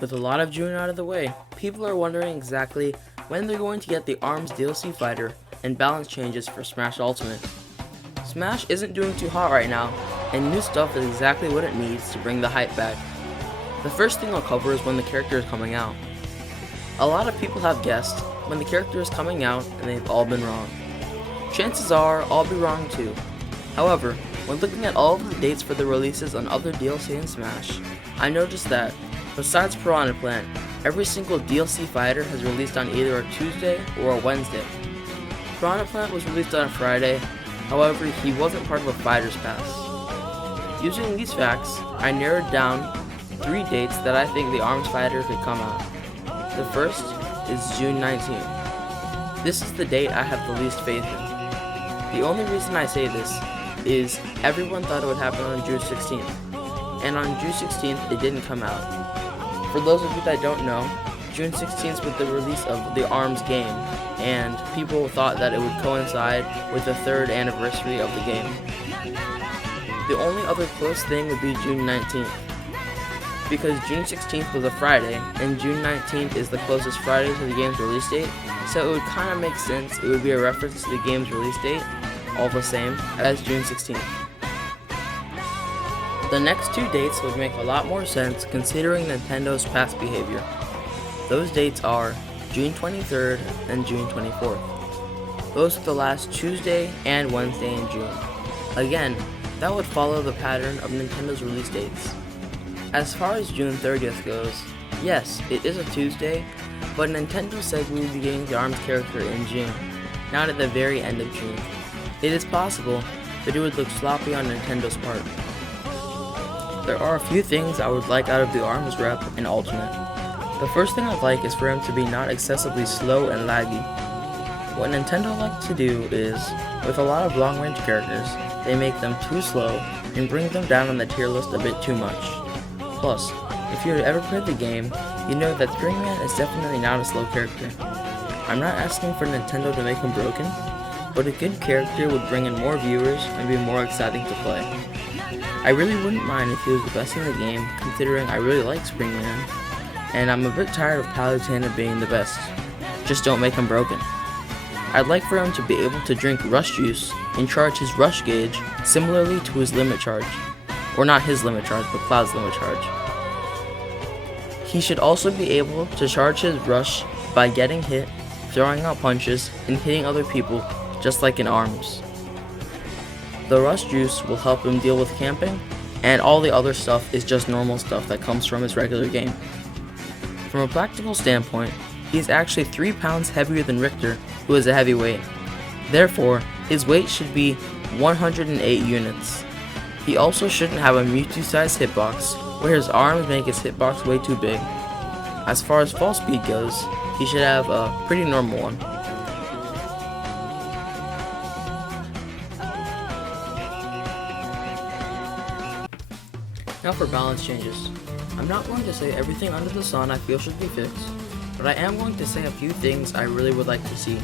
With a lot of June out of the way, people are wondering exactly when they're going to get the ARMS DLC fighter and balance changes for Smash Ultimate. Smash isn't doing too hot right now, and new stuff is exactly what it needs to bring the hype back. The first thing I'll cover is when the character is coming out. A lot of people have guessed when the character is coming out, and they've all been wrong. Chances are I'll be wrong too. However, when looking at all of the dates for the releases on other DLC in Smash, I noticed that, besides Piranha Plant, every single DLC fighter has released on either a Tuesday or a Wednesday. Piranha Plant was released on a Friday, however he wasn't part of a Fighter's Pass. Using these facts, I narrowed down 3 dates that I think the ARMS fighter could come out. The first is June 19th. This is the date I have the least faith in. The only reason I say this is everyone thought it would happen on June 16th, and on June 16th it didn't come out. For those of you that don't know, June 16th was the release of the ARMS game, and people thought that it would coincide with the 3rd anniversary of the game. The only other close thing would be June 19th, because June 16th was a Friday, and June 19th is the closest Friday to the game's release date, so it would kind of make sense it would be a reference to the game's release date, all the same, as June 16th. The next 2 dates would make a lot more sense considering Nintendo's past behavior. Those dates are June 23rd and June 24th. Those are the last Tuesday and Wednesday in June. Again, that would follow the pattern of Nintendo's release dates. As far as June 30th goes, yes, it is a Tuesday, but Nintendo said we would be getting the ARMS character in June, not at the very end of June. It is possible, but it would look sloppy on Nintendo's part. There are a few things I would like out of the ARMS rep in Ultimate. The first thing I'd like is for him to be not excessively slow and laggy. What Nintendo likes to do is, with a lot of long-range characters, they make them too slow and bring them down on the tier list a bit too much. Plus, if you have ever played the game, you know that Springman is definitely not a slow character. I'm not asking for Nintendo to make him broken, but a good character would bring in more viewers and be more exciting to play. I really wouldn't mind if he was the best in the game, considering I really like Springman, and I'm a bit tired of Palutena being the best. Just don't make him broken. I'd like for him to be able to drink Rush Juice and charge his Rush gauge similarly to his limit charge. Or not his limit charge, but Cloud's limit charge. He should also be able to charge his Rush by getting hit, throwing out punches, and hitting other people, just like in ARMS. The Rush Juice will help him deal with camping, and all the other stuff is just normal stuff that comes from his regular game. From a practical standpoint, he's actually 3 pounds heavier than Richter, who is a heavyweight. Therefore, his weight should be 108 units. He also shouldn't have a Mewtwo-sized hitbox, where his arms make his hitbox way too big. As far as fall speed goes, he should have a pretty normal one. Now for balance changes. I'm not going to say everything under the sun I feel should be fixed, but I am going to say a few things I really would like to see,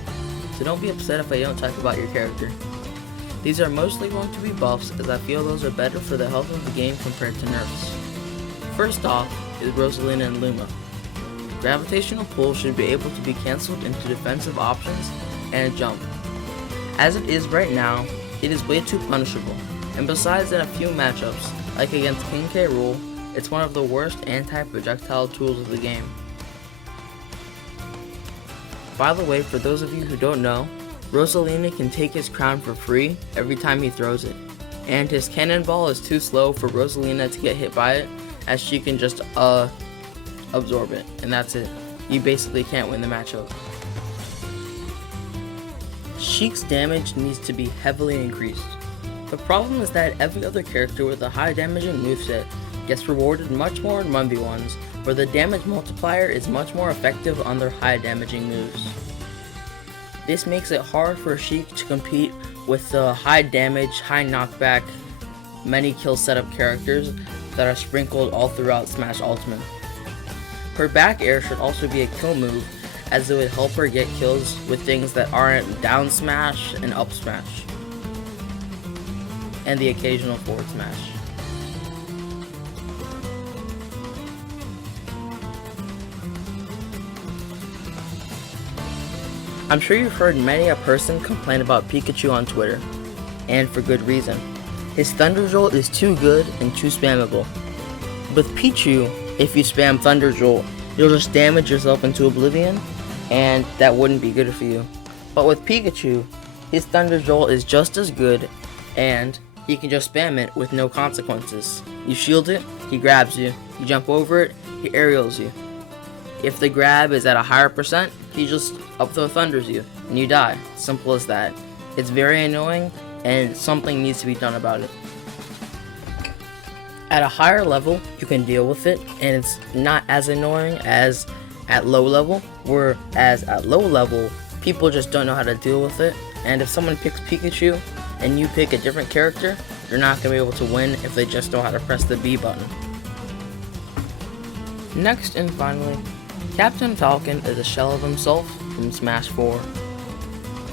so don't be upset if I don't talk about your character. These are mostly going to be buffs, as I feel those are better for the health of the game compared to nerfs. First off is Rosalina and Luma. Gravitational Pull should be able to be cancelled into defensive options and a jump. As it is right now, it is way too punishable, and besides in a few matchups, like against King K. Rool, it's one of the worst anti-projectile tools of the game. By the way, for those of you who don't know, Rosalina can take his crown for free every time he throws it, and his cannonball is too slow for Rosalina to get hit by it, as she can just absorb it, and that's it. You basically can't win the matchup. Sheik's damage needs to be heavily increased. The problem is that every other character with a high damaging moveset gets rewarded much more in 1v1s, where the damage multiplier is much more effective on their high damaging moves. This makes it hard for Sheik to compete with the high damage, high knockback, many kill setup characters that are sprinkled all throughout Smash Ultimate. Her back air should also be a kill move, as it would help her get kills with things that aren't down smash and up smash, and the occasional forward smash. I'm sure you've heard many a person complain about Pikachu on Twitter, and for good reason. His Thunder Jolt is too good and too spammable. With Pichu, if you spam Thunder Jolt, you'll just damage yourself into oblivion, and that wouldn't be good for you. But with Pikachu, his Thunder Jolt is just as good, and he can just spam it with no consequences. You shield it, he grabs you. You jump over it, he aerials you. If the grab is at a higher percent, he just up throw thunders you, and you die. Simple as that. It's very annoying, and something needs to be done about it. At a higher level, you can deal with it, and it's not as annoying as at low level, whereas at low level, people just don't know how to deal with it, and if someone picks Pikachu, and you pick a different character, you're not going to be able to win if they just know how to press the B button. Next and finally, Captain Falcon is a shell of himself from Smash 4.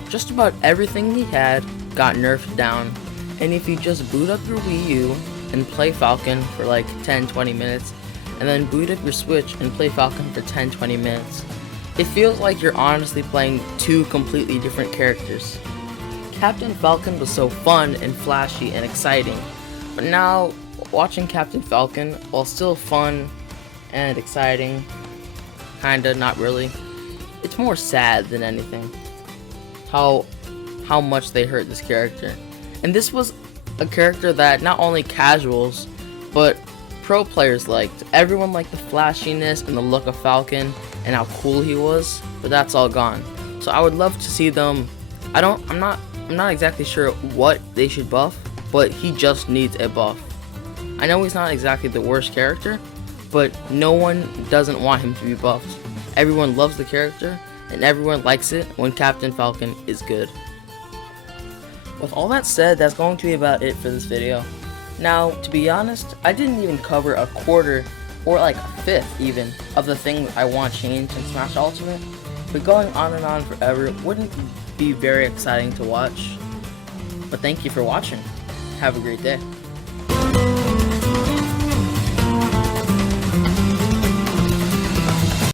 Just about everything he had got nerfed down, and if you just boot up your Wii U and play Falcon for like 10-20 minutes, and then boot up your Switch and play Falcon for 10-20 minutes, it feels like you're honestly playing two completely different characters. Captain Falcon was so fun and flashy and exciting, but now watching Captain Falcon, while still fun and exciting, kinda, not really, it's more sad than anything. How much they hurt this character. And this was a character that not only casuals, but pro players liked. Everyone liked the flashiness and the look of Falcon and how cool he was, but that's all gone. So I would love to see them. I'm not exactly sure what they should buff, but he just needs a buff. I know he's not exactly the worst character, but no one doesn't want him to be buffed. Everyone loves the character, and everyone likes it when Captain Falcon is good. With all that said, that's going to be about it for this video. Now, to be honest, I didn't even cover a quarter, or like a fifth even, of the things I want changed in Smash Ultimate, but going on and on forever wouldn't be very exciting to watch. But thank you for watching. Have a great day.